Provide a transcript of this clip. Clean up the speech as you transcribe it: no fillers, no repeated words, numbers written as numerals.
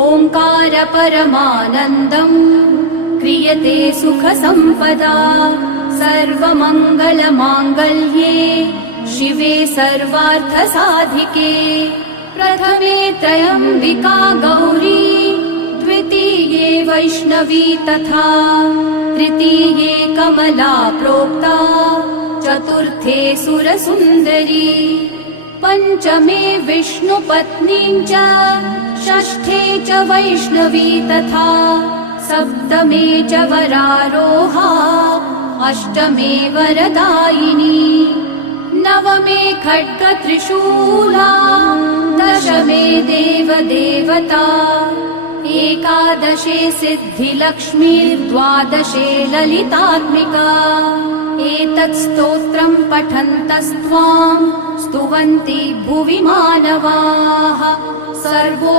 ओंकार परमानन्दम् क्रियते सुखसम्पदा सर्वमङ्गलमाङ्गल्ये शिवे सर्वार्थसाधिके प्रथमे त्रयम्बिका गौरी द्वितीये वैष्णवी तथा तृतीये कमला प्रोक्ता चतुर्थे सुरसुन्दरी पंचमे विष्णुपत्नी च षष्ठे च वैष्णवी तथा सप्तमे च वरारोहा अष्टमे वरदायिनी नवमे खड्गत्रिशूला दशमे देवदेवता एकादशे सिद्धिलक्ष्मी द्वादशे ललितात्मिका एतत् स्तोत्रम् पठन्तस्त्वाम् स्तुवन्ति भुवि मानवाः सर्वो